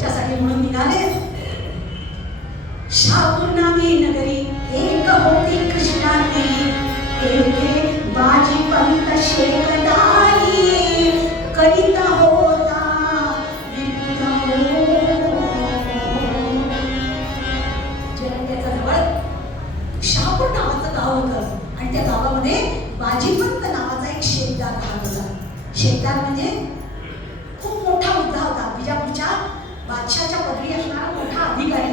त्याच्यासाठी म्हणून निघाले. शापूरनामी नगरी एक होती कृष्णानी, एक बाजी पंत शेकदारी करीता होता जळंग्याच्या जवळ शहापूर नावाचं गाव होतं आणि त्या गावामध्ये बाजीपंत नावाचा एक शेतदार राहत होता. शेतदार म्हणजे खूप मोठा मुद्दा होता. बिजापूरच्या बादशाच्या पदरी असणारा मोठा अधिकारी,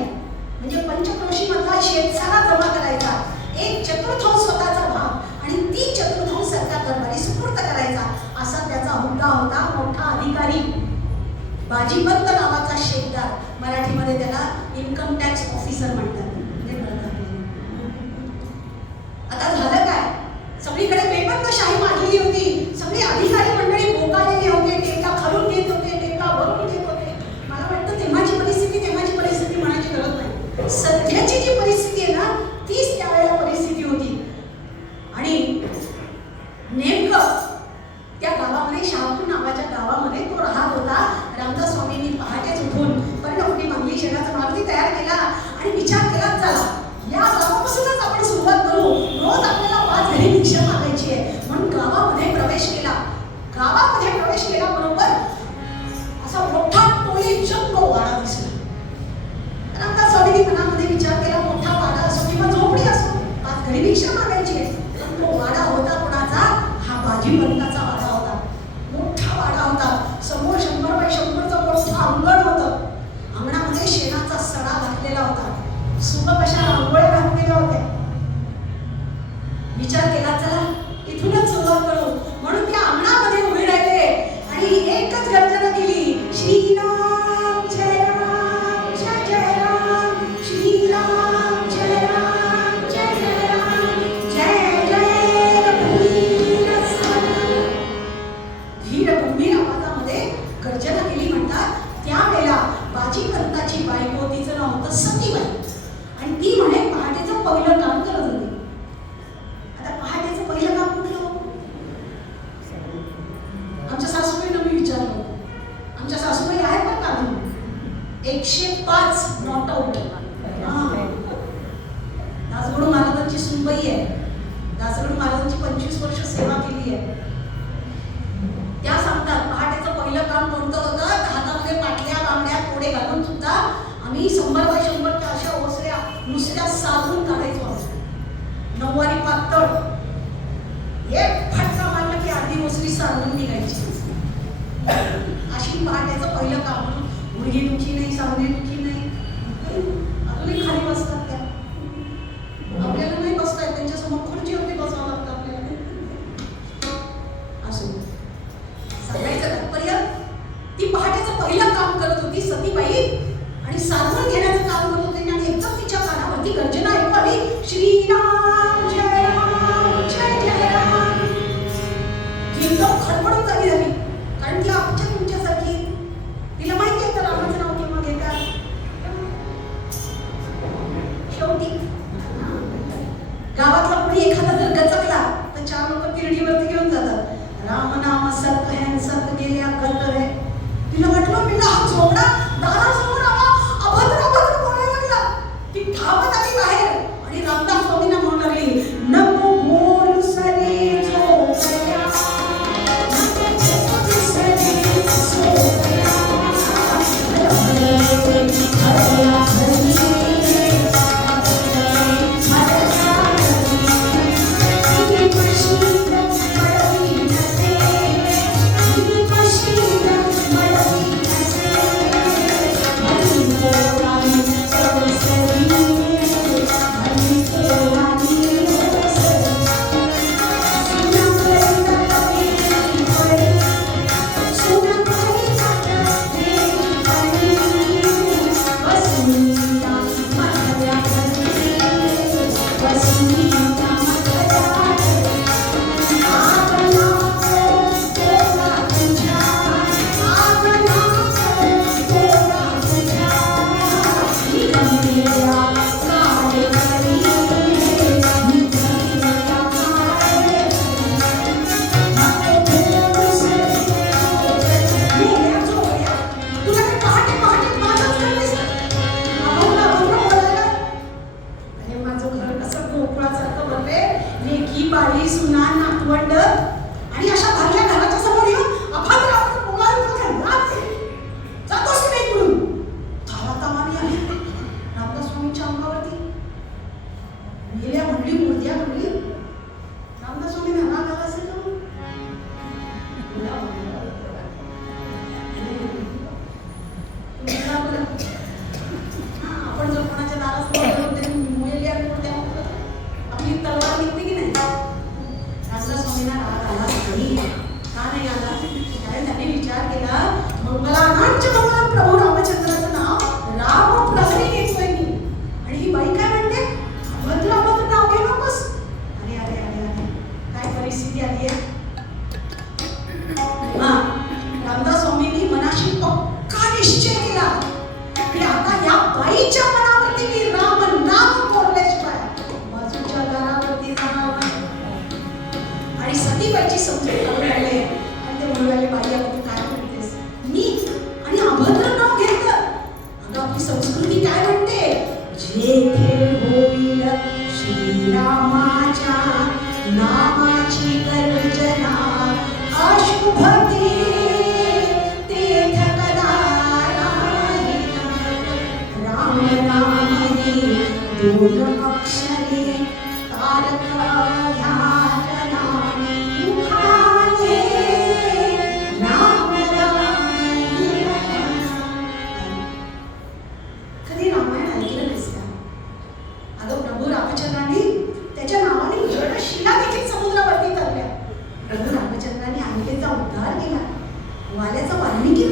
म्हणजे पंचक्रोशी मधला शेतसारा जमा करायचा, एक चतुर्थांश स्वतःचा भाग आणि 3 चतुर्थांश सरकार दरबारी सुपूर्द करायचा, असा त्याचा हुद्दा होता. मोठा अधिकारी बाजीपंत नावाचा शेतदार, मराठीमध्ये त्याला इन्कम टॅक्स ऑफिसर म्हणतात. आता झालं काय, सगळीकडे बेबंदशाही माजलेली होती. सगळे अधिकारी मंडळी बोकालेले होते, टेका खालून घेत होते, टेका वरून घेत होते. मला वाटतं तेव्हाची परिस्थिती म्हणायची गरज नाही. सध्याची जी परिस्थिती आहे ना, तीच त्यावेळेला परिस्थिती होती. आणि नेमकं त्या गावामध्ये, शहापूर नावाच्या गावामध्ये तो राहत होता. रामदास स्वामींनी पहाटेच उठून पर्णकुटी मागली, शेणाचा मारुती तयार केला आणि विचार केला, चला या गावापासूनच आपण सुरुवात करू. रोज आपल्याला 5 घरी भिक्षा मागायची आहे. म्हणून गावामध्ये प्रवेश केला. बरोबर असा मोठा टोळी जंग वाडा दिसला. रामदास स्वामींनी मनामध्ये विचार केला, मोठा वाडा असो किंवा झोपडी असो, 5 घरी भिक्षा मागायची आहे. पण तो वाडा होता कोणाचा? हा बाजीपंताचा वाडा होता. मोठा वाडा होता. समोर 100 बाय 100चं मोठं अंगण होतं. अंगणामध्ये शेणाचा सडा घातलेला होता. सुबक अशा रांगोळ्या घातलेल्या होत्या. विचार केला, चला इथूनच सुरुवात करू. म्हणून त्या अंगणामध्ये उभे राहिले आणि एकच गर्जना केली, श्रीराम जय राम जय जय राम, श्रीराम जय राम जय जय राम, जय जय रघुवीर समर्थ. धीर गंभीर आवाजामध्ये गर्जना केली. म्हणतात त्यावेळेला बाजीपंताची बायको, तिचं नाव होतं सतीबाई, आणि ती म्हणे पहाटेचं पहिलं काम करत होती. आता पहाटेचं पहिलं काम कुठलं? आमच्या सासूबाईंना मी विचारलं. आमच्या सासूबाई आहेत ना का? 105 नॉट आउट. दासगणू महाराजांची सुनबाई आहे. दासगणू महाराजांची 25 वर्ष सेवा केली आहे. त्या सांगतात पहाटेचं पहिलं काम कोणतं होतं? हातामध्ये पाटल्या, बांगड्या, कोडे घालून सुद्धा आम्ही 100 बाय 100च्या अशा ओसऱ्या नुसत्या साधून काढायचो. नऊवारी पातळ, एक फटका मारला की अर्धी ओसरी साधून निघायची. अशी पहाटेचं पहिलं काम. मुलगी दुखी नाही, सावली दुखी नाही, अजूनही खाली बसतात त्या. आपल्याला नाही बसता येत, त्यांच्यासमोर खुर्चीवरती बसावं लागतं आपल्याला. असो, सांगायचं तात्पर्य, ती पहाटेचं पहिलं काम करत होती सतीबाई आणि साधून घेण्याचं काम करत होते. आणि एकदम तिच्या कानावरती गर्जना ऐकू आली, श्रीराम जय राम जय जय राम. ती एकदम खडबडून जागी झाली, कारण ती आमच्या तुमच्यासारखी, तिला माहिती आहे तर रामाचं नाव केव्हा घेतात. शेवटी गावातला कोणी एखादा जर गचकला तर 4 लोक तिरडीवरती घेऊन जातात. राम नाम सर्प है, सर्प गेल्या गत है. तिला वाटलं मी हा झोपडा दारासमोर आला, अभद्र बोलायला लागला. ती धावत आली बाहेर आणि रामदास स्वामींना म्हणू लागली, नको बोलू सरे झोपड्या, नको बोलू सरे झोपड्या,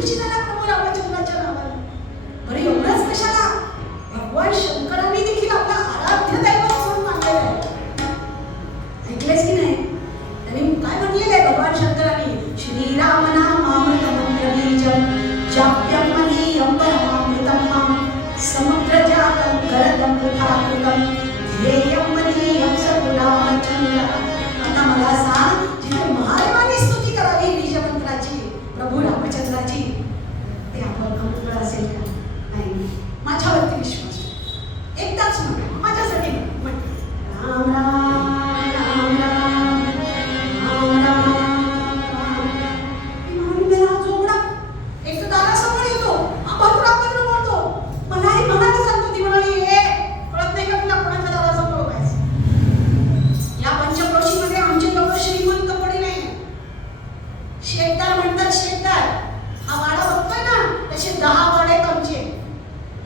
खुशी झाला प्रभू रामचंद्राच्या नावाने. बरं एवढंच कशाला, भगवान शंकरांनी देखील आपला आराध्य दैवत म्हणून मानलेलं आहे. ऐकलेस की नाही? त्यांनी काय म्हटलेलं आहे भगवान शंकरांनी? श्रीराम नामामृत मंत्र बीजम जाप्यम मनीयम परमामृतम माम समुद्र जातम करदम कृताकृतम ध्येयम मनीयम सद्गुणामचंद्र. आता मला सांग, जिथे महादेवाने स्तुती करावी बीज मंत्राची, प्रभू रामचंद्राची, ते आपण अमृत असेल का? नाही. माझ्यावरती विश्वास, एकदाच म्हण, माझ्यासाठी म्हण, राम राम राम राम राम राम. म्हणून मेरा जोगडा एक तर दारासमोर येतो, आपण आपण बोलतो, मलाही मनाने सांगतो. ती म्हणाली, हे कळत नाही का तुला कोणाच्या दारासमोर उभायचं? या पंचक्रोशीमध्ये आमचे लोक श्रीमंत पडी नाही. शेतदार म्हणतात, शेतदार हा वाडा बघतोय ना, तसे 10 वाडे आहेत आमचे.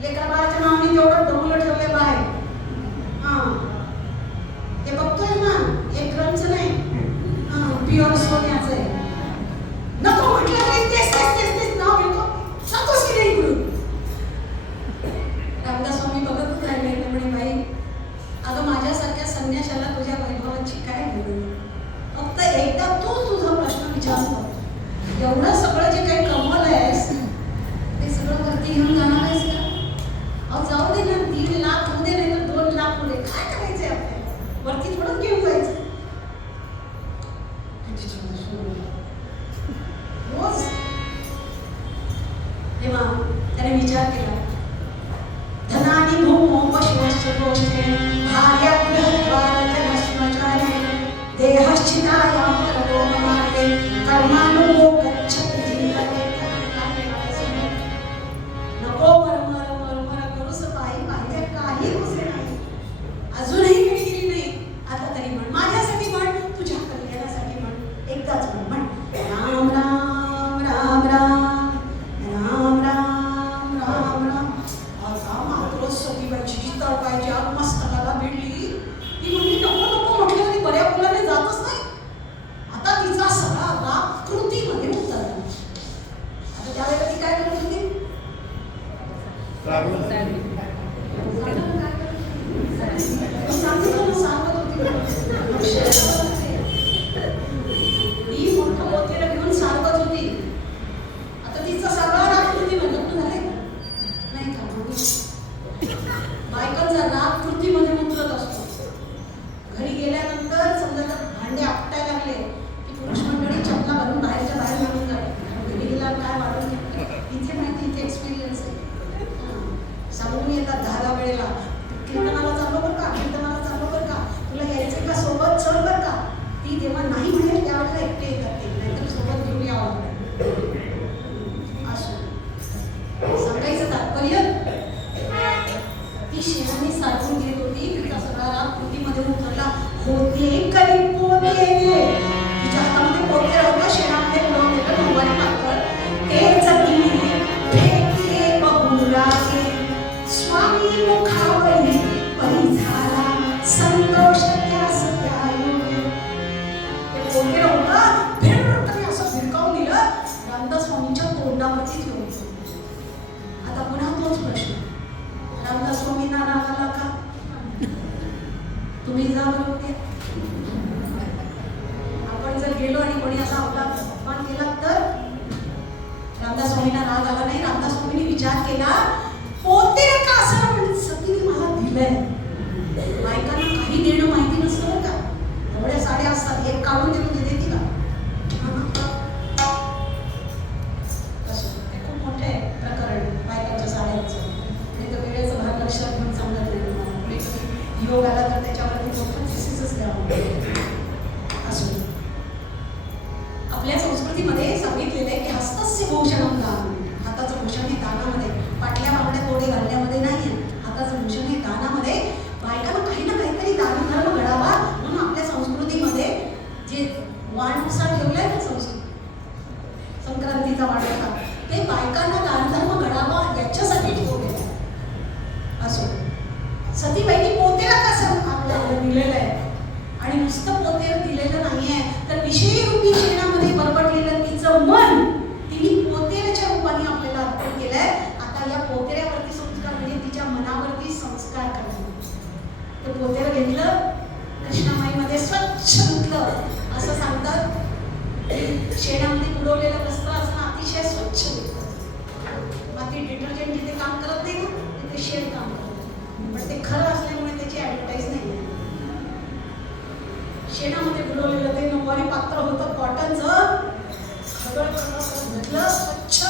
लेकरा बाळाच्या नावाने तेवढं डोंगलं ठेवले बाहेर. ते बघतोय ना, एक ग्रंथ नाही, प्युअर सोन्याचं आहे. नको म्हटलं तरी तेच तेच तेच तेच नाव घेतो, जातोच की नाही इकडून. रामदास स्वामी बघतच राहिले. म्हणे, बाई अगं माझ्यासारख्या संन्याशाला तुझ्या वैभवाची काय गरज? फक्त एकदा तू तुझा प्रश्न विचारतो. एवढं सगळं जे काही कमवलं आहेस ते सगळं वरती घेऊन जाणार आहेस का? अहो जाऊ दे ना, 3 लाख होऊ दे, नाही तर 2 लाख होऊ दे, काय करायचंय आपल्याला? वरती थोडंच घेऊन जायचं. रोज तेव्हा त्याने विचार केला, धनानी भूमो पशुश्च गोष्ठे भार्या गृहद्वारतनश्मचारे देहश्चितायां परलोकमार्गे कर्मानुगो गच्छति जीवते. नको मरमर करूस बाई, माझ्या काही रुचे नाही, अजूनही काही गेली नाही. आता तरी म्हण, माझ्यासाठी म्हण, तुझ्या कल्याणासाठी म्हण, एकदाच म्हण, राम राम राम राम राम राम राम राम. आता मात्र सतीबाईची तळपायची आग मस्तकाला भिडली. ती म्हणली, नको नको म्हटलं तरी बऱ्या मुलाने जातच नाही. आता तिचा सगळा राग कृतीमध्ये उतरला. आता त्यावेळेला ती काय करत होती? ती मोठं पोतेलं घेऊन सांगत होती. आता तिचा सगळा राग कृतीमध्ये लग्न झाले नाही का? बायकांचा राग कृतीमध्ये उतरत असतो. घरी गेल्यानंतर समजा भांडे आपटायला लागले की पुरुष मंडळी चपला घालून बाहेरच्या बाहेर निघून जाते. घरी गेल्यावर काय वाढून इथे माहिती, इथे एक्सपिरियन्स आहे. सांगून येतात 10 वेळेला, कीर्तनाला चाललो बरं का, कीर्तनाला चाललो बरं का, तुला यायचं का सोबत, चल बरं का. ती तेव्हा नाही म्हणेल त्यावेळेला एकटे येतात ते, नाहीतर सोबत घेऊन यावं. असं सांगायचं तात्पर्य, ती शेणाने साठवून घेत होती. तिचा सगळा राग कृतीमध्ये उतरला. होते कधी पोते, तिच्या हातामध्ये पोते होतं, शेणामध्ये बुडवलेलं नववारी पातळ. तेच तिने फेकले बहुरागे, स्वामी मुखावरी परी झाला संतोष त्यास त्यायोगे. ते पोते होतं, भिरकणे असं भिरकावून दिलं, रामदास स्वामींच्या तोंडावरतीच येऊन. आता पुन्हा तोच प्रश्न, रामदास स्वामींना राग आला का? तुम्ही जा बरोबर. आपण जर गेलो आणि कोणी असा आपला अपमान केला तर? रामदास स्वामींना राग आला नाही. रामदास स्वामींनी विचार केला, पोते का असं म्हणजे सतीने मला दिलंय. बायकांना काही देणं माहिती नसतं का? एवढ्या साड्या असतात, एक काढून देऊन देते का? खूप मोठं आहे प्रकरण बायकांच्या साड्यांचं. नाही तर वेळेचं भाग लक्षात घेऊन सांगत नाही तुम्हाला. योग आला तर त्याच्यावरती मोठं थिसिसच द्यावं. असो, आपल्या संस्कृतीमध्ये सांगितलेलं आहे की हस्तस्य भूषणम दान. हाताचं भूषण हे दानामध्ये, पाटल्या बांगड्या तोडे घालण्यामध्ये नाही. हाताचं भूषण हे दानामध्ये. बायकांना काही ना काहीतरी दानधर्म घडावा म्हणून आपल्या संस्कृतीमध्ये जे वाणपुसा ठेवलाय ना, संक्रांतीचा वाणपुसा, ते बायकांना दानधर्म घडावा याच्यासाठी ठेवलेलं आहे. असो, सतीबाईंनी पोतेला कसं आपल्याला दिलेलं आहे, आणि नुसतं पोतेला दिलेलं नाहीये, तर विषयी रूपी शेणामध्ये बरबडलेलं तिचं मन तिने पोतेच्या रूपात पात्र होतं कॉटनचं, खगड धुतलं स्वच्छ,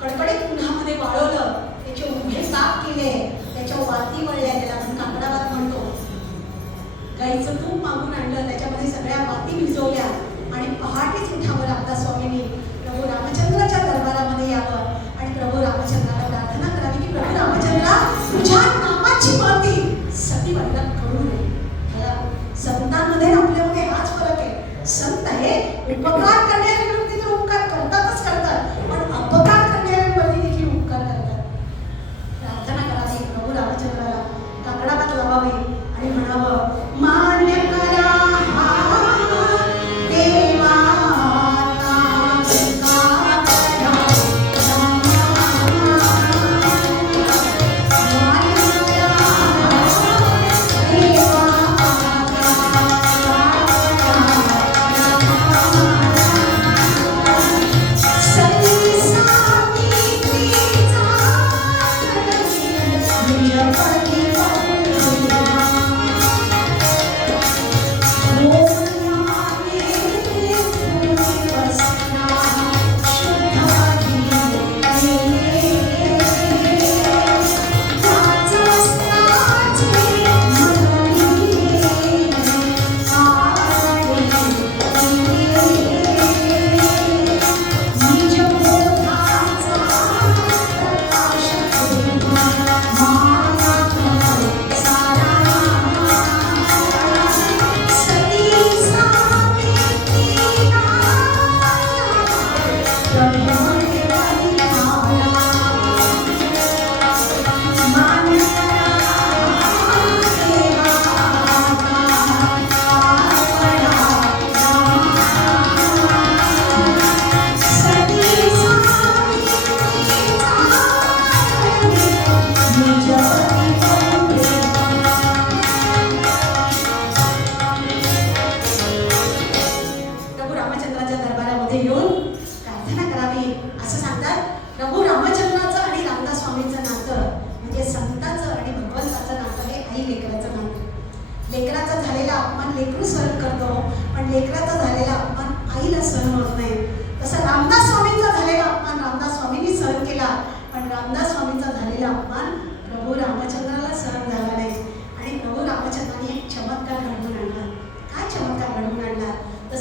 कडकडीत उन्हामध्ये वाळवलं, त्याचे उभे ताप केले, त्याच्या वाती वळल्या, त्याला आपण काकडा भात म्हणतो. गाईचं तूप मागून आणलं, त्याच्यामध्ये सगळ्या वाती भिजवल्या आणि पहाटेच उठावं रामदास स्वामींनी प्रभू रामचंद्राच्या दरबारामध्ये यावं आणि प्रभू रामचंद्राला प्रार्थना करावी की प्रभू रामचंद्रा, तुझ्या नामाची माती सतीबाईला कळू नये. संतांमध्ये आपल्यामध्ये हाच फरक आहे. संत हे उपकार करणारे व्यक्ती तर उपकार करतातच करतात, पण अपकार करणाऱ्यांवरती देखील उपकार करतात. प्रार्थना करावी प्रभू रामचंद्राला, काकडा भात लावावी आणि म्हणावं, मान्य करा देवा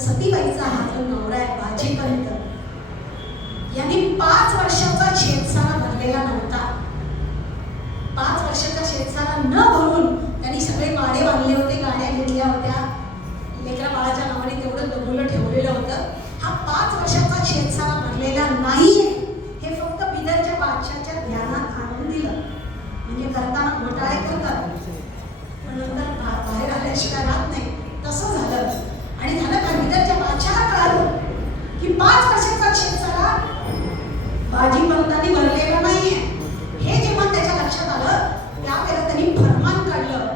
सतीबाईचा हा जो नवरा आहे बाजीपंत, यांनी 5 वर्षाचा शेतसारा भरलेला नव्हता. 5 वर्षाचा शेतसारा न भरून त्यांनी सगळे गाडे बांधले होते, गाड्या घेतल्या होत्या, लेकरा बाळाच्या नावाने तेवढं डबुलं ठेवलेलं होतं. हा 5 वर्षाचा शेतसारा भरलेला नाहीये हे फक्त बिदरच्या बादशाच्या ध्यानात आणून दिलं. म्हणजे करताना घोटाळे करतात पण नंतर बाहेर आल्याशिवाय राहत नाही, तसं झालं. आणि झालं का, बिदरच्या बादशाला कळालं की 5 वर्षाचा शेतसारा बाजीपंतांनी भरलेला नाहीये. हे जेव्हा त्याच्या लक्षात आलं त्यावेळेला त्यांनी फरमान काढलं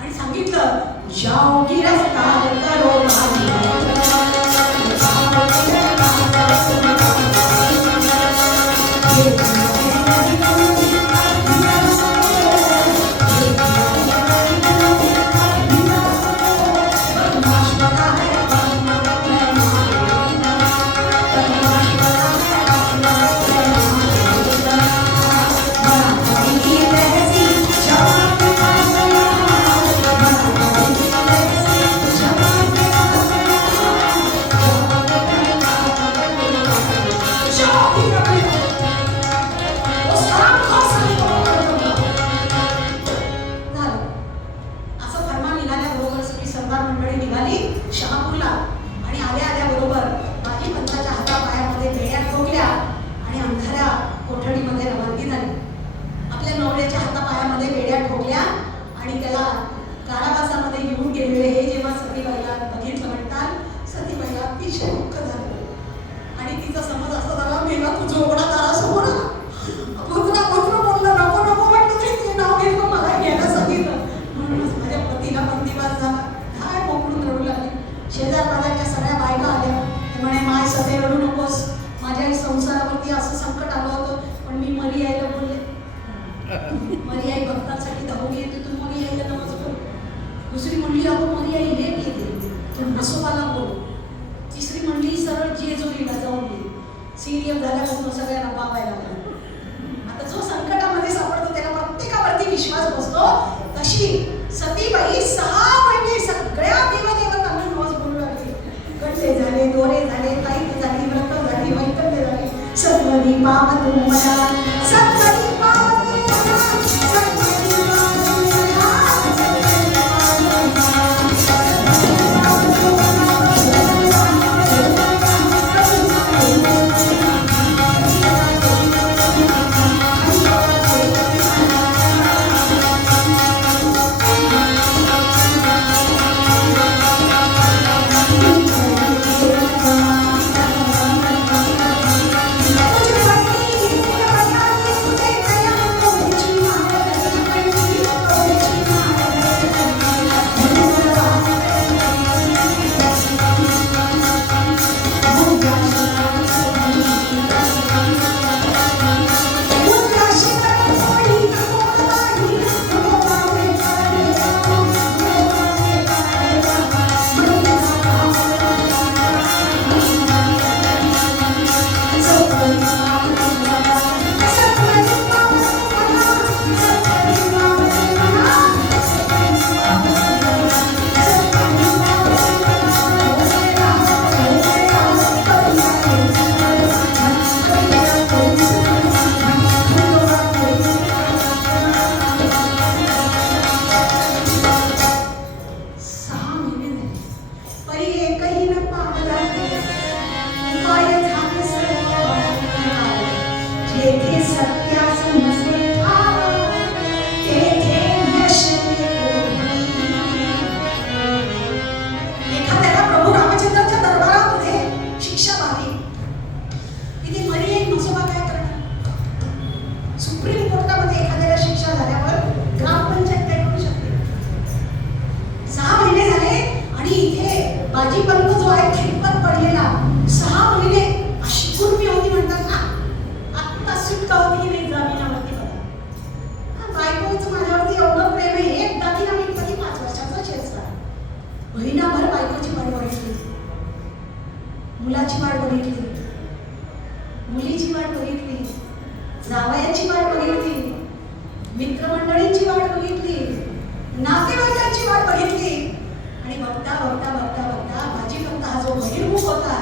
आणि सांगितलं, जाओ गिरफ्तार करो दुसरी म्हणली अगो मरी आई लेट येते, तर म्हसोबाला बोल. तिसरी मंडळी सरळ जेजुरीला जाऊन गेली. सिरियल झाल्यापासून सगळ्यांना बाबायला लागला. आता जो संकटामध्ये सापडतो त्याला प्रत्येकावरती विश्वास बसतो. तशी सतीबाई 6 महिने सगळ्या देवदेवतांना नवस बोलू लागली. गड्डे झाले, दोरे झाले, ताईत झाली, व्रत झाली, वैकल्य झाली. सत्वरी पावतु मला, सत्वरी पावतु मला, सत्वरी पावतु मला. मुलाची वाट बघितली, मुलीची वाट बघितली, जावयाची वाट बघितली, मित्रमंडळींची वाट बघितली, नातेवाईकांची वाट बघितली. आणि बघता बघता बघता बघता भाजीपंत हा जो बहिर्मुख होता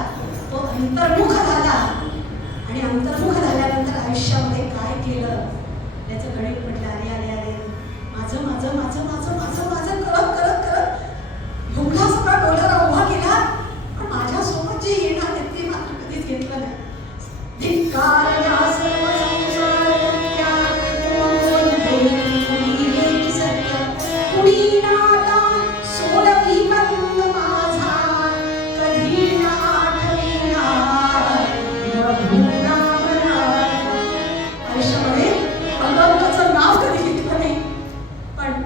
तो अंतर्मुख झाला. आणि अंतर्मुख झाल्यानंतर आयुष्यामध्ये काय केलं याचं गणित म्हटलं. अरे अरे अरे माझं माझं माझं माझं माझं माझं करत करत करत एवढा सगळा डोलारा उभा केला. पण माझ्यासोबत जे येणार ते मात्र कधीच घेतलं नाही. धिक्कार या सर्व संसारत्या कोण देई सत्य कुणी नाटा सोडवी बंद माझा कधी ना आठविणार रघुराम नाम. आयुष्यामध्ये भगवंताचं नाव कधी घेतलं नाही. पण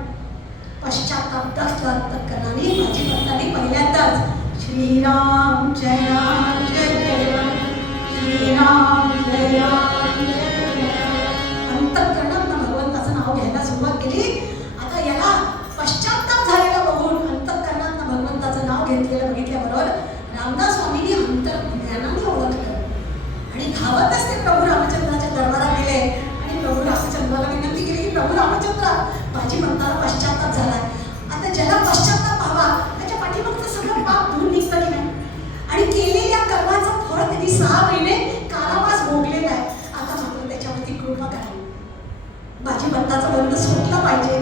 पश्चाताप दत्तकनाने भाजीपंतांनी पहिल्यांदाच श्रीराम जय राम जय राम श्रीराम जय राम जय राम अंतःकरणातनं भगवंताचं नाव घ्यायला सुरुवात केली. आता याला पश्चाताप झालेला बघून अंतःकरणातनं भगवंताचं नाव घेतलेलं बघितल्याबरोबर रामदास स्वामींनी अंतर्ज्ञानाने ओळखलं आणि धावतच ते प्रभू रामचंद्राच्या दरबारात गेले आणि प्रभू रामचंद्राला विनंती केली की प्रभू रामचंद्र भाजीपंताला पश्चाताप झालाय. आता ज्याला पश्चाताप हवा त्याच्या पाठीमागचं सगळं पाप दूर निघतं की नाही. आणि केलेल्या कर्माचं फळ त्यांनी 6 महिने कारावास भोगलेला आहे. आता मात्र त्याच्यावरती कृपा करावी, भाजीपंताचा बंध सुटला पाहिजे.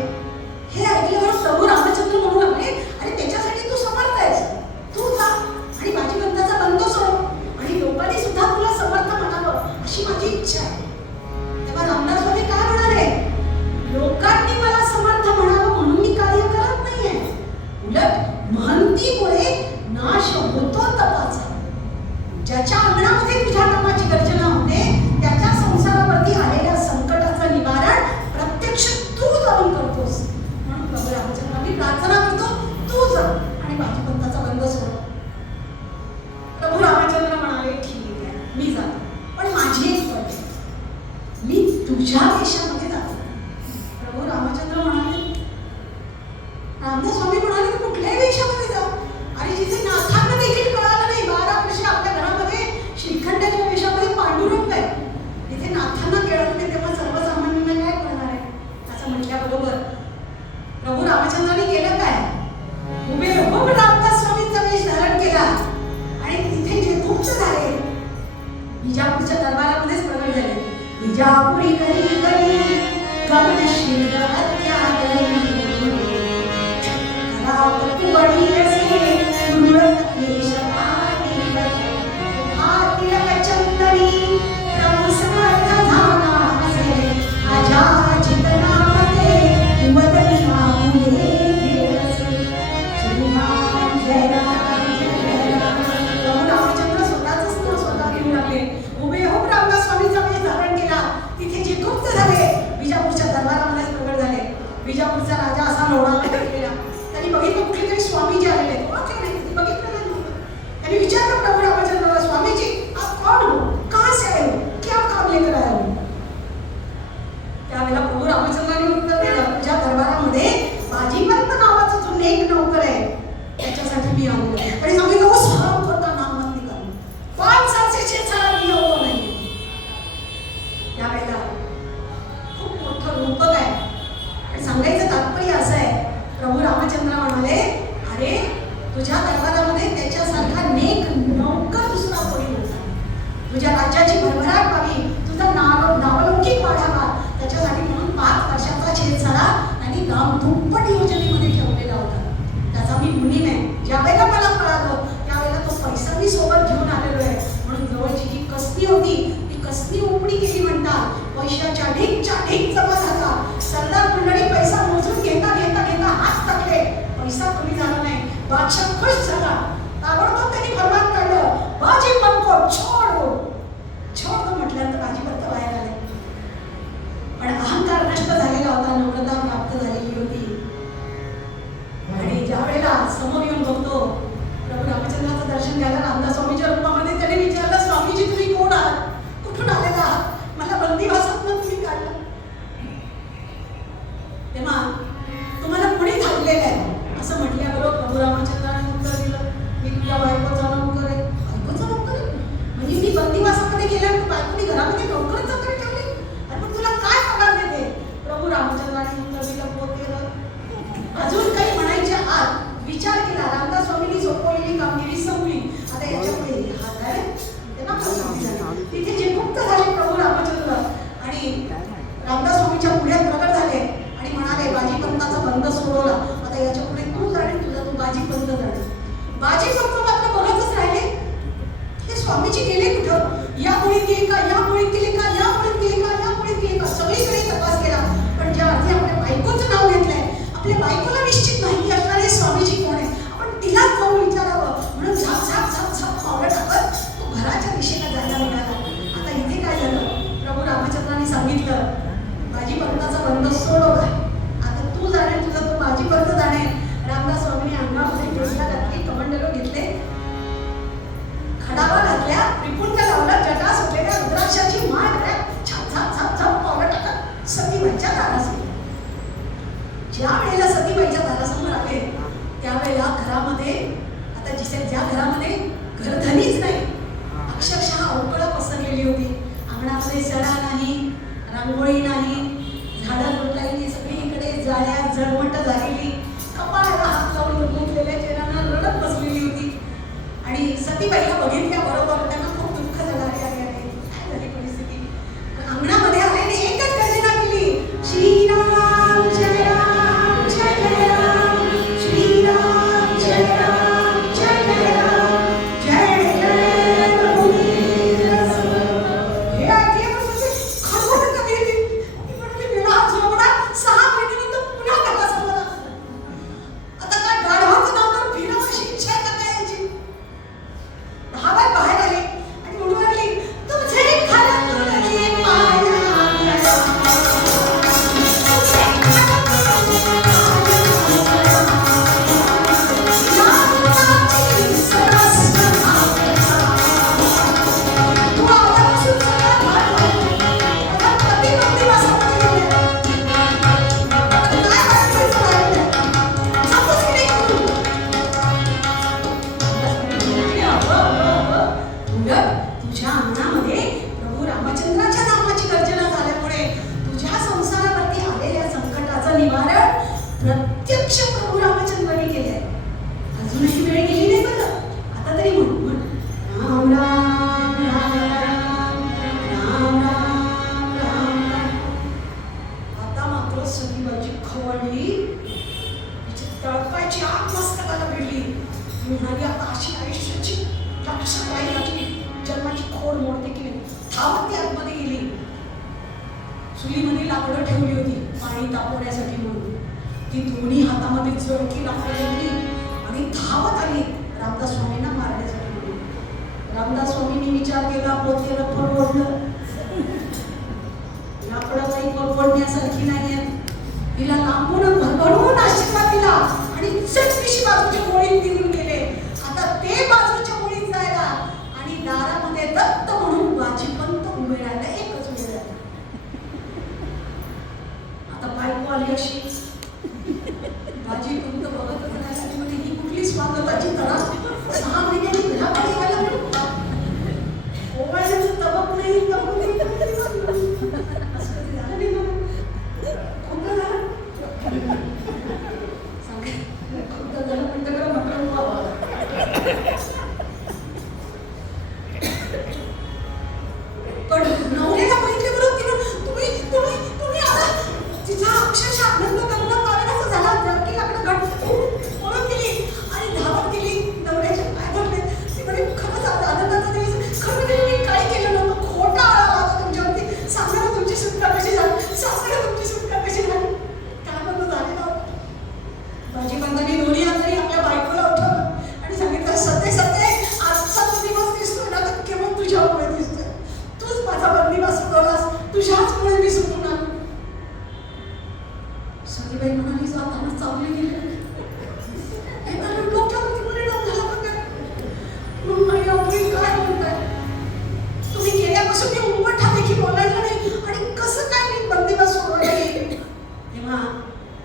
हे ऐकल्यावर प्रभू रामचंद्र म्हणू लागले अरे त्याच्यासाठी तू समर्थ आहेस, तू जा आणि भाजीपंताचा बंध सोड आणि लोकांनी सुद्धा तुला समर्थ म्हणावं अशी माझी इच्छा आहे. तेव्हा रामदास स्वामी काय म्हणाले, लोकांनी मला समर्थ म्हणावं म्हणून मी कार्य करत नाहीये. उलट महंतीमुळे नाश होतो तपाचा. ज्याच्या अंगणामध्ये तुझ्या नामाची गर्जना होते त्याच्या संसारावरती आलेल्या संकटाचं निवारण प्रत्यक्ष तू जाऊन करतोस. म्हणून प्रभू रामचंद्र मी प्रार्थना करतो तू जा आणि भाजीपंताचा बंध सोड. प्रभू रामचंद्र म्हणाले ठीक आहे मी जातो, पण माझी एक अट आहे, मी तुझ्या देशामध्ये जातो. प्रभू रामचंद्र म्हणाले, रामदास स्वामी म्हणाले कुठल्याही देशामध्ये जाऊ. अरे जिथे विजापुरी गली गली गमनशील अत्यादरी घरात कुवडी असे मृत केशपाणी हातील चंदनी प्रभू समर्थ झाला असे आजा चितनामध्ये वदनी आपुले घेवसे श्री राम जय राम जय राम. प्रभू रामचंद्र स्वतःच स्वतः घेऊन लागले. हुबेहूब रामदास स्वामींचा वेश धारण केला. तिथे जे गुप्त झाले विजापूरच्या दरबारामध्ये प्रगट झाले. विजापूरचा राजा असा लोणावळा गेलेला. त्यांनी बघितलं कुठले तरी स्वामीजी आलेले आहेत. ओळखले नाही, त्यांनी बघितलं नाही नव्हतं. त्यांनी विचारलं प्रभू रामचंद्राला, स्वामीजी आप कौन हो, कहाँ से आए हो, क्या काम लेकर आए हो? त्यावेळेला प्रभू रामचंद्रांनी उत्तर दिलं, तुझ्या दरबारामध्ये बाजीपंत नावाचा जो नेक नौकर आहे त्याच्यासाठी मी आलो आहे. आणि सांगितलं उस हरामखोर का नाम मत निकालो, 5 साल से 6 साल दिया हुआ नाही. त्यावेळेला खूप मोठं रूपक आहे. आणि सांगायचं तात्पर्य असं आहे, प्रभू रामचंद्र म्हणाले, अरे तुझ्या दरबारामध्ये त्याच्यासारखा नेक नौकर दुसरा कोणी नव्हता. तुझ्या राज्याची भरभराट व्हावी, तुझा नावलौकिक वाढावा, त्याच्यासाठी म्हणून 5 वर्षाचा छेद झाला आणि गाव दुप्पट योजनेमध्ये ठेवलेला होता. त्याचा मी मुनीम आहे. ज्या वेळेला मला कळालं त्यावेळेला तो पैसा मी सोबत घेऊन आलेलो आहे. म्हणून जवळची जी कसबी होती ती कसबी उपडी केली म्हणतात. पैशाच्या ढीकच्या ढीक जमा झाला. सरदार मंडळी पैसा मोजून घेता घेता घेता हात टाकले. पैसा कमी झाला नाही. बादशाह खुश झाला. ताबडतोब त्यांनी फरमान काढलं, बाजीपंत को छोड़ दो. छोड़ दो म्हटल्यानंतर बाजीपंत बाहेर आले. पण अहंकार नष्ट झालेला होता, नम्रता प्राप्त झालेली होती. आणि ज्या वेळेला समोर येऊन बघतो प्रभू रामचंद्राचं दर्शन घ्यायला रामदास स्वामीच्या रूपामध्ये त्याने विचारलं, स्वामीजी तुम्ही कोण आहात, कुठून आलेला आहात, मला बंदिवासातून तुम्ही काढलं, तेव्हा तुम्हाला कोणी धाडलेलं आहे असं म्हटल्याबरोबर प्रभू रामचंद्राने उत्तर दिलं, मी तुझ्या बायकोचा नोकर आहे. बायकोचा नोकर आहे म्हणजे मी बंदिवासामध्ये गेल्यानंतर बायकोनी घरामध्ये नोकरच नोकरी ठेवली, आणि मग तुला काय पगार देते? प्रभू रामचंद्राने उत्तर दिलं, पोतेर. अजून काही म्हणायच्या आत विचार केला. रामदास स्वामींनी सोपवलेली कामगिरी संपली. आता याच्या पुढे हा काय त्यांना प्रसिद्धी झाली. तिथे जे गुप्त झाले प्रभू रामचंद्र आणि रामदास स्वामींच्या पुढे प्रकट झाले आणि म्हणाले, बाजीपंताचा बंद सोडवला, आता याच्या पुढे तू जाणे, तुझा तू बाजीपंत जाणे. बाजीपंत मात्र बघतच राहिले, हे स्वामीजी गेले कुठं, या मुळीत गेले का, या मुळीत गेले का, या मुळीत गेले का, या मुळीत गेले का, सगळीकडे तपास केला. पण ज्या अर्थी आपल्या बायकोचं नाव घेतलंय, आपल्या बायकोला निश्चित माहिती असणारे स्वामीजी कोण आहे, आपण तिलाच जाऊन विचारावं. म्हणून झाप झाप झाप झाप पावलं टाकत तो घराच्या दिशेला जायला निघाला. आता इथे काय झालं, प्रभू रामचंद्रांनी सांगितलं, बाजीपंताचा बंद सोडवला, आता तू जाणे, तुझा तू बाजीपंत जाणे. रामदास स्वामींनी अंगामध्ये केसला घातली, कमंडलो घेतले, खडावा घातल्या, त्रिपुंड लावला, जटा सुटलेल्या रुद्राक्षाची माळ घालत छाप छाप छाप छाप पावलं टाकत सतीबाईच्या दारासमोर. ज्या वेळेला सतीबाईच्या दारासमोर आले त्यावेळेला घरामध्ये, आता ज्या घरामध्ये घरधनीच नाही, अक्षरशः अवकळा पसरलेली होती. अंगणामध्ये सडा नाही, रांगोळी नाही, झाडं लोटायली, सगळीकडे जाळ्या झळमट झालेली, कपाळाला हात लावून गुंतलेल्या चेहऱ्यांना रडत बसलेली होती. आणि सतीबाईला बघितल्याबरोबर त्यांना खूप दुःख झालं. अरे काय झाली परिस्थिती. अंगणामध्ये आल्याने एकच गर्जना केली, श्रीराम जय राम जय जय राम, श्रीराम जय राम जय जय राम, जय जय रघुवीर समर्थ. हे ऐकल्यापासून खडबड लागली. ती म्हणाली, मेला हा झोपडा 6 महिन्यानंतर पुन्हा कथा समोर असतो. आता काय गाढवाचं नाव तर फिरणं अशी इच्छा आहे का काय याची. 10 बाहेर आले. चुलीमध्ये लाकडं ठेवली होती पाणी तापवण्यासाठी म्हणून. ती दोन्ही हातामध्ये जळकी लाकडं घेतली आणि धावत आली रामदास स्वामींना मारण्यासाठी म्हणून. रामदास स्वामींनी विचार केला, पोतेला परवडलं, लाकडं काही परवडण्यासारखी नाही आहेत. तिला लांबून भरभरून आशीर्वाद दिला आणि चटणीशी बाजूच्या गोळीत निघून गेले. आता ते बाजूच्या गोळीत जायला आणि दारामध्ये दत्त म्हणून बाजीपंत उभे राहिले. एकच वेळ झाला. आता बायको आली अशी, बाजीपंत बघत राहण्यासाठी म्हणजे ही कुठली स्वागताची तरा. 6 महिन्यांनी घराकडे यायला मिळतो ओवाळण्याचं तबक नाही, तबक नाही. असं कधी झालं नाही ना. कोणतं झालं? सांगा. कोणतं झालं म्हणतं का म्हटलं बाबा. पण नवऱ्याला माहिती बरोबर तुम्ही आला. तिचा अक्षरशः आनंद करणं पाहण्याचा झाला. जरकी लाकडं घट्ट पळून गेली आणि धावत गेली. नवऱ्याचे पाय धरले. ती म्हणे खरंच आनंदाचा दिवस. खरं म्हणजे मी काय केलं नव्हतं. खोटा आळा माझा तुमच्यावरती. सांगा ना तुमची सुटका कशी झाली. सांगा ना तुमची सुटका कशी झाली. काय म्हणतो झालेलं. बाजीपंतांनी दोन्ही हातांनी आपल्या बायकोला उठवलं आणि सांगितलं, सत्य सत्य आजचा तो दिवस दिसतोय ना तर केवळ तुझ्यामुळे दिसतोय. तूच माझा बंदीवास उठवलास. तुझ्याचमुळे मी सुटून आलो. सतीबाई म्हणाली, जाताना चावले गेले. डोक्यावरती परिणाम झाला का काय? मग आई आपली काय म्हणताय? तुम्ही गेल्यापासून मी उंबरठा देखील बोलायला नाही आणि कसं काय मी बंदीवास सोडवला येईल? तेव्हा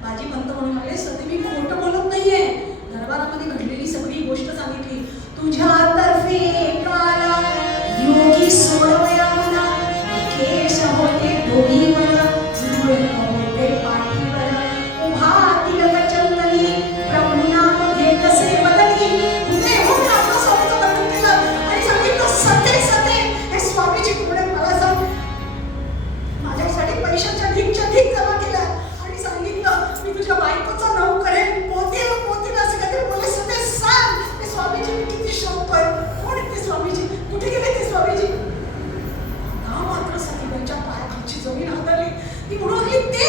बाजीपंत म्हणून लागले, सती मी खोटं बोलत नाहीये. दरबारामध्ये घडलेली सगळी गोष्ट सांगितली. तुझ्यातर्फे काला योगी सोडवया मला, केश होते डोईवर, धूळ होते पाठीवर, उभा तिलक चंदनी, प्रभू नाम घेत असे बदली. उभे होऊन आपलं स्वामीचं वर्णन केलं आणि सांगितलं, सते सते हे स्वामीजी पुढे मला सांग. माझ्यासाठी पैशाच्या ढीकच्या ढीक जमा केल्या आणि सांगितलं, मी तुझ्या बायकोचा नाव करेन. पोते असं काहीतरी बोलले. सते सांग ते स्वामीजी मी किती शोधतोय. कोण आहेत ते स्वामीजी? कुठे गेले ते स्वामीजी? मात्र सतीबाईच्या पायाखालची जमीन हादरली. ती म्हणू लागली, ते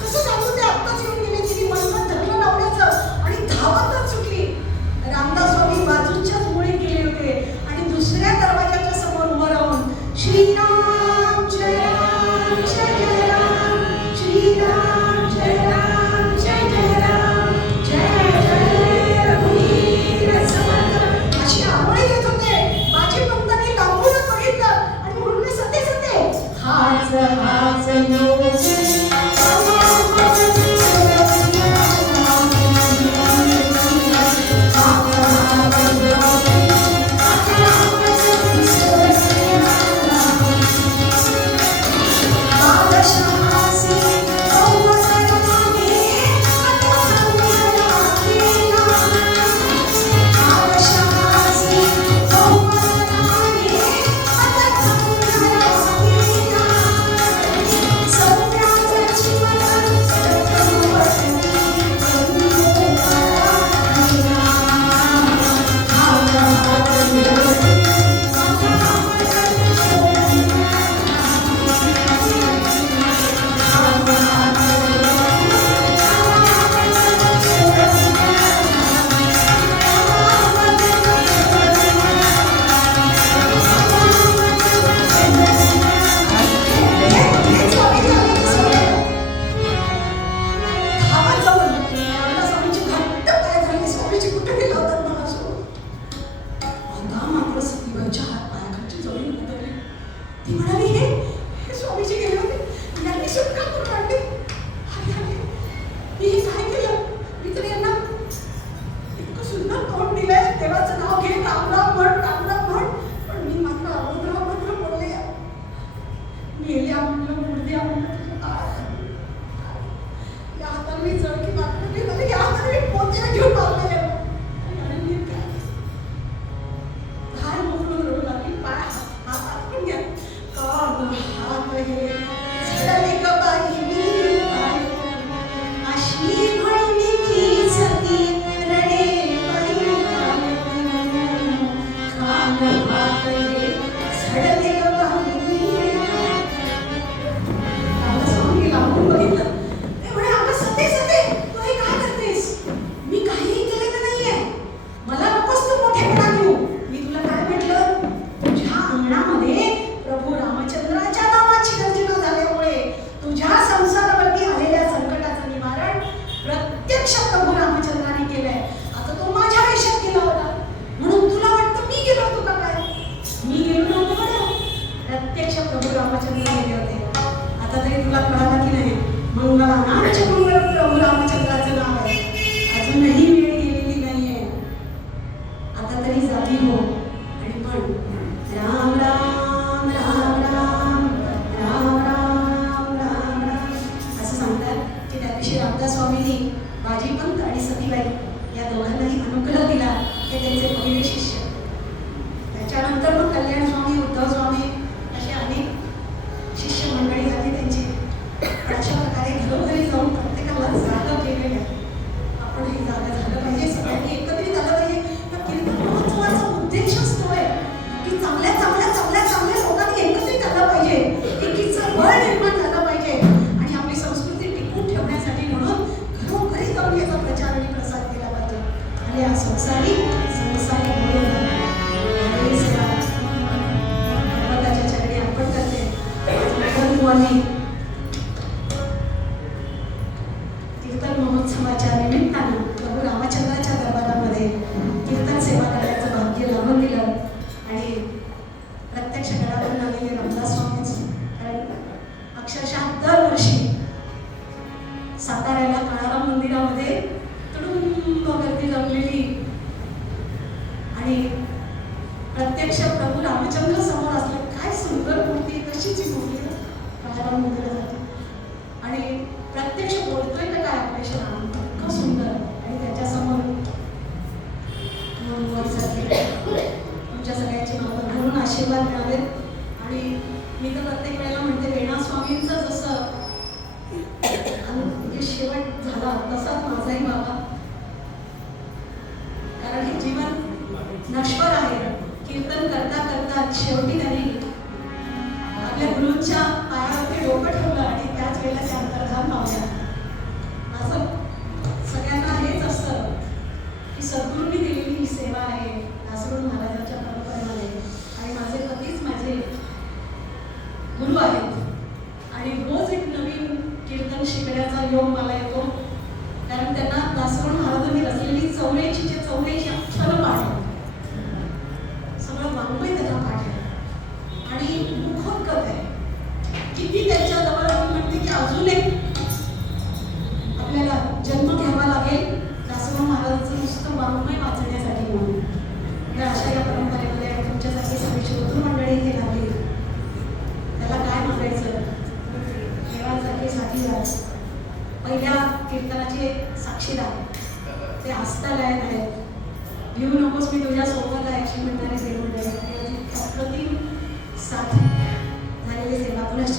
कसं सांगू? ते आत्ताच येऊन गेले. तिने मनात धरलं नवऱ्याचं आणि धावतच सुटली. रामदास स्वामी बाजूच्याच मुळे गेले होते आणि दुसऱ्या दरवाजाच्या समोर उभं राहून, श्रीराम जय राम जय जय राम, श्रीराम जय राम जय जय राम, जय जय रघुवीर समर्थ अशी आवाज येत होते. बाजीपंतांनी लांबूनच बघितलं आणि म्हणून सते सते हाच योग. आता तरी तुला कळालं की नाही, मंगलानाथ मंगल प्रभू रामचंद्राचं नाव आहे. अजूनही वेळ गेलेली नाहीये. आता तरी जागी हो आणि म्हण राम राम राम राम राम राम राम राम. असं सांगतात की त्या दिवशी रामदास स्वामींनी बाजीपंत आणि सतीबाई या दोघांनाही अनुग्रह दिला. हे त्यांचे पहिले शिष्य. त्याच्यानंतर मग कल्याण स्वामी, उद्धव स्वामी असे अनेक शिष्य मंडळी झाली त्यांची. अशा प्रकारे घरोघरी जाऊन प्रत्येकाला जागा केलेली आहे. आपण ही जागा झालं पाहिजे, सगळ्यांनी एकत्रित आलं पाहिजे. तर कीर्तन महोत्सवाचा उद्देशच तो आहे की चांगल्या चांगल्या चांगल्या चांगल्या लोकांनी एकत्रित आलं पाहिजे, एकीचं बळ निर्माण झालं पाहिजे आणि आपली संस्कृती टिकून ठेवण्यासाठी म्हणून घरोघरी जाऊन याचा प्रचार आणि प्रसार केला पाहिजे. आणि या संसारी भगवंताच्या चरणी अर्पण करते. कीर्तन महोत्सवाच्या निमित्तानं प्रभू रामचंद्राच्या दरबारामध्ये कीर्तन सेवा करण्याचं भाग्य लाभून दिलं. आणि प्रत्यक्ष गडावरून आलेले रामदास स्वामीच, कारण अक्षरशः दरवर्षी साताऱ्याला काळाराम मंदिरामध्ये तुडुंब गर्दी जमलेली आणि प्रत्यक्ष प्रभू रामचंद्र समोर असले. काय सुंदर मूर्ती, तशीच ही मूर्ती काळाराम मंदिरासाठी. आणि प्रत्यक्ष बोलतोय तर काय आपल्याशी राम, इतकं सुंदर. आणि त्याच्यासमोर तुमच्या सगळ्यांची नावं घरून आशीर्वाद मिळावेत. आणि मी तर प्रत्येक वेळेला म्हणते वेणा स्वामींचं जसं शेवट झाला तसाच माझाही बाबा. कारण हे जीवन नश्वर आहे. कीर्तन करता करता शेवटी त्यांनी आपल्या गुरूंच्या पायावरती डोकं ठेवलं आणि त्याच वेळेला त्या अंतर्धान पावल्या. असं सगळ्यांना हेच असतं की सद्गुरूंनी दिलेली ही सेवा आहे दासगुरू महाराजांच्या परंपरेमध्ये. आणि माझे पतीच माझे गुरु आहेत आणि रोज एक नवीन कीर्तन शिकण्याचा योग मला येतो. कारण त्यांना दासगुरू महाराजांनी रचलेली 84 अक्षरं पाठ आहे. सगळं वाङ्मय त्यांना पाठ आहे आणि मुखोद्गत आहे. किती त्यांच्याजवळ मी म्हणते की अजून एक आपल्याला जन्म घ्यावा लागेल दासगुरू महाराजांचं नुसतं वाङ्मय वाचण्यासाठी म्हणून. अशा या परंपरेमध्ये तुमच्यासारखी सगळी श्रोतृ मंडळी इथे लागली. त्याला काय मागायचं, देवासारखे साथीदार, पहिल्या कीर्तनाचे साक्षीदार, ते हस्तागायन आहेत. भिवू नकोस मी तुझ्या सोबत आहे अशी म्हणणारे देव मंडळी. अप्रतिम साथ झालेली सेवा पुनश्च